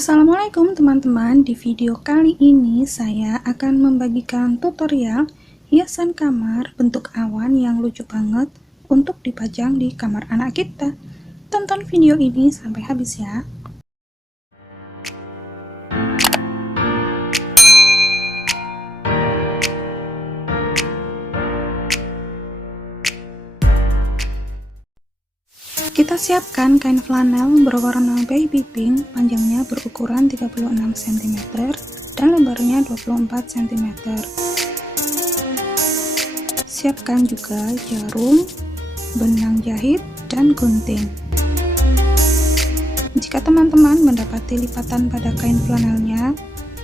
Assalamualaikum teman-teman, di video kali ini saya akan membagikan tutorial hiasan kamar bentuk awan yang lucu banget untuk dipajang di kamar anak kita. Tonton video ini sampai habis ya. Kita siapkan kain flanel berwarna baby pink, panjangnya berukuran 36 cm dan lebarnya 24 cm. Siapkan juga jarum, benang jahit, dan gunting. Jika teman-teman mendapati lipatan pada kain flanelnya,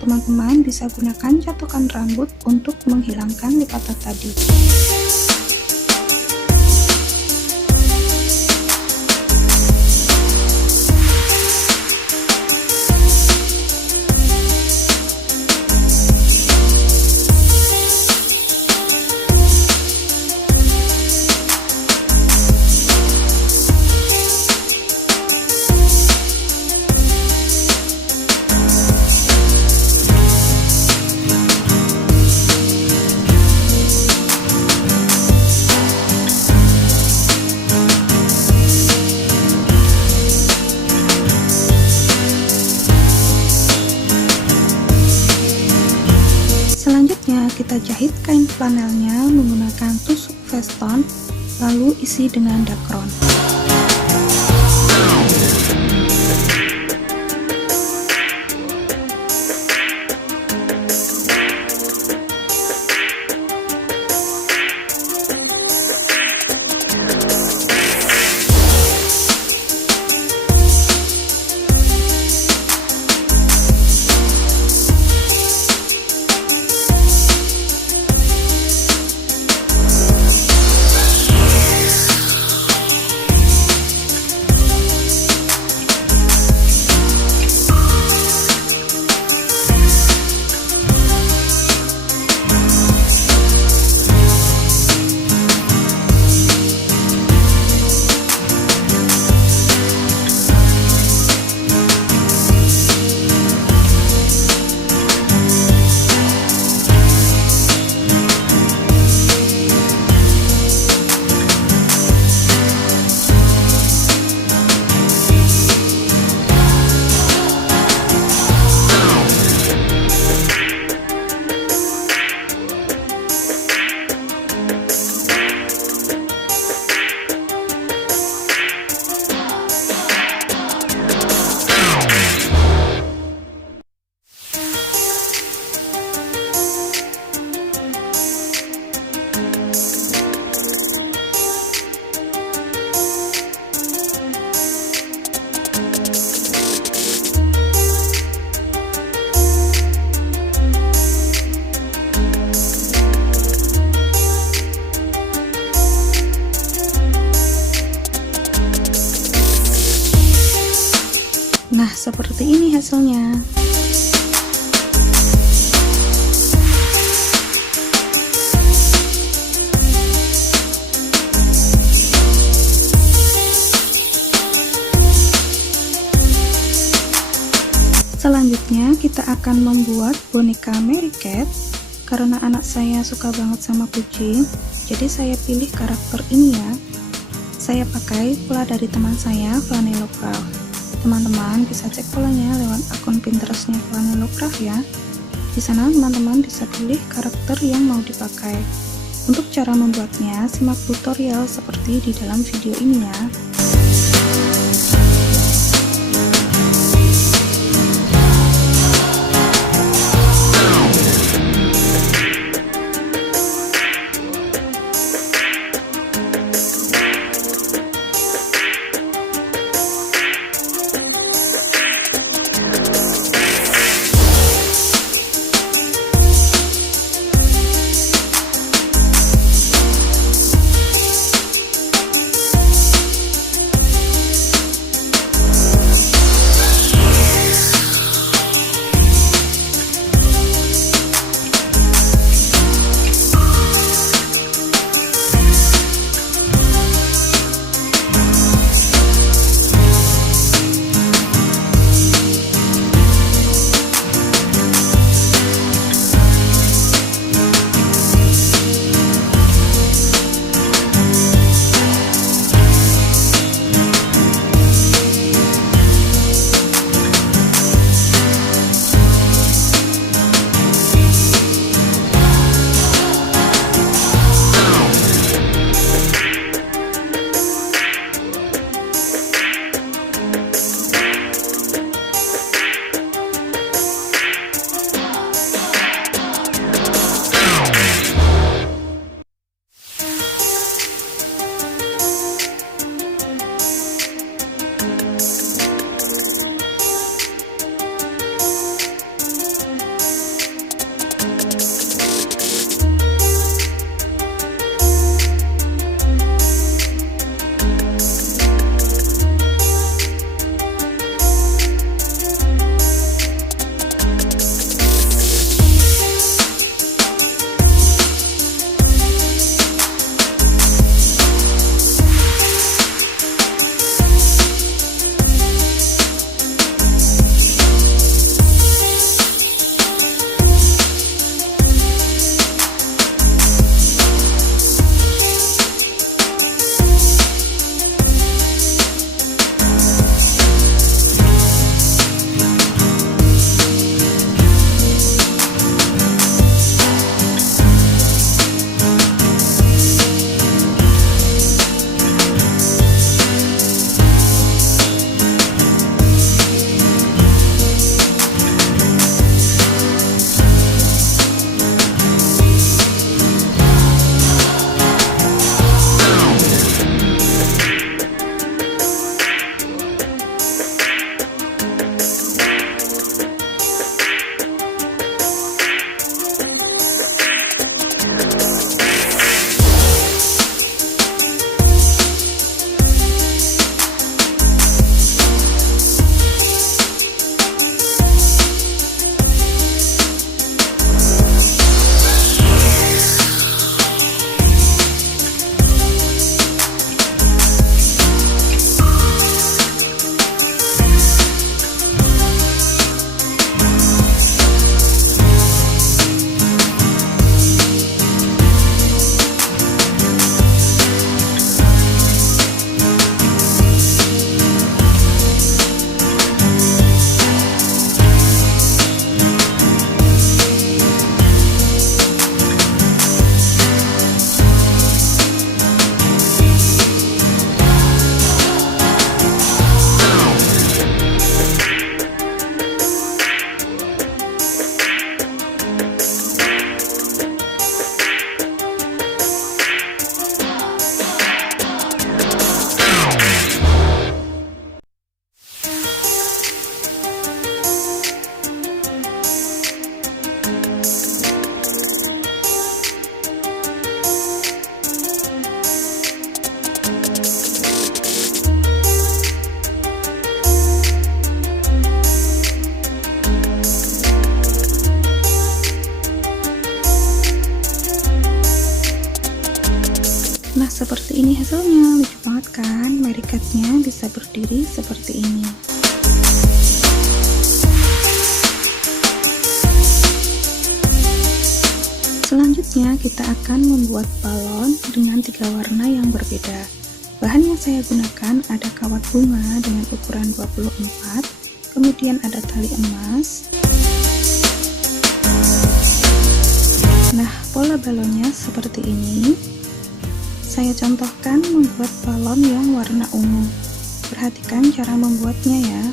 teman-teman bisa gunakan catokan rambut untuk menghilangkan lipatan tadi. Selanjutnya kita jahit kain flanelnya menggunakan tusuk veston, lalu isi dengan dakron. Nah, seperti ini hasilnya. Selanjutnya kita akan membuat boneka Mary Cat. Karena anak saya suka banget sama kucing, jadi saya pilih karakter ini ya. Saya pakai pola dari teman saya, Flanellocraft. Teman-teman bisa cek polanya lewat akun Pinterestnya Flanellocraft ya. Di sana teman-teman bisa pilih karakter yang mau dipakai. Untuk cara membuatnya, simak tutorial seperti di dalam video ini ya. Selanjutnya bisa berdiri seperti ini. Selanjutnya kita akan membuat balon dengan 3 warna yang berbeda. Bahan yang saya gunakan ada kawat bunga dengan ukuran 24, kemudian ada tali emas. Nah, pola balonnya seperti ini. Saya contohkan membuat balon yang warna ungu. Perhatikan cara membuatnya ya.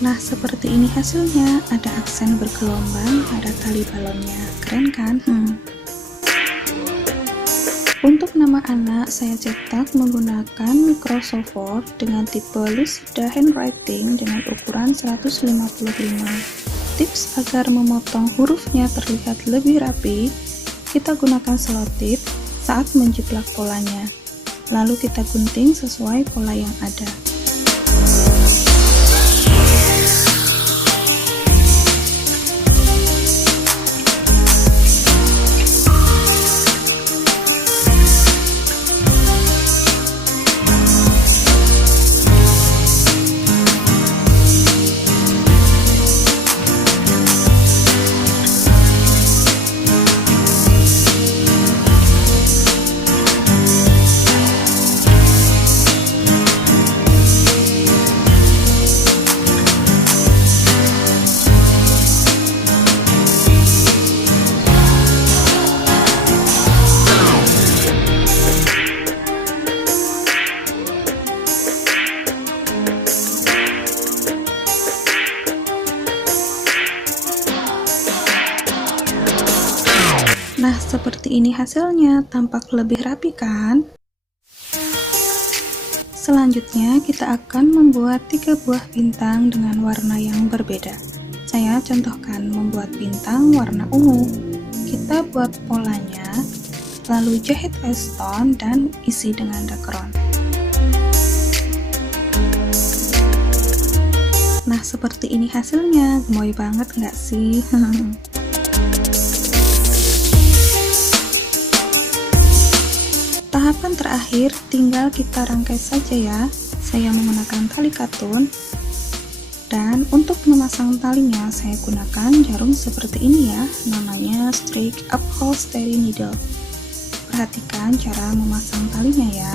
Nah, seperti ini hasilnya. Ada aksen bergelombang, ada tali balonnya. Keren kan? Untuk nama anak, saya cetak menggunakan Microsoft Word dengan tipe Lucida Handwriting dengan ukuran 155. Tips agar memotong hurufnya terlihat lebih rapi, kita gunakan selotip saat menjiplak polanya. Lalu kita gunting sesuai pola yang ada. Nah, seperti ini hasilnya, tampak lebih rapi kan? Selanjutnya, kita akan membuat 3 buah bintang dengan warna yang berbeda. Saya contohkan membuat bintang warna ungu. Kita buat polanya, lalu jahit weston dan isi dengan dakron. Nah, seperti ini hasilnya, gemoy banget nggak sih? Tahapan terakhir tinggal kita rangkai saja ya. Saya menggunakan tali katun, dan untuk memasang talinya saya gunakan jarum seperti ini ya, namanya strike upholstery needle. Perhatikan cara memasang talinya ya.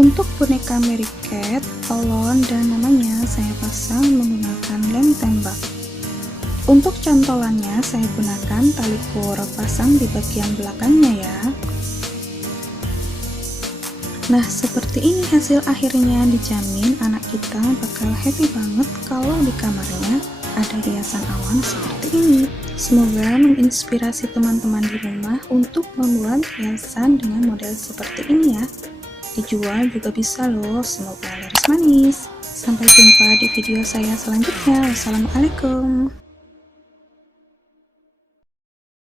Untuk boneka Mary Cat, balon dan namanya saya pasang menggunakan lem tembak. Untuk cantolannya saya gunakan tali kur pasang di bagian belakangnya ya. Nah, seperti ini hasil akhirnya, dijamin anak kita bakal happy banget kalau di kamarnya ada hiasan awan seperti ini. Semoga menginspirasi teman-teman di rumah untuk membuat hiasan dengan model seperti ini ya. Dijual juga bisa loh, semoga laris manis. Sampai jumpa di video saya selanjutnya. Wassalamualaikum.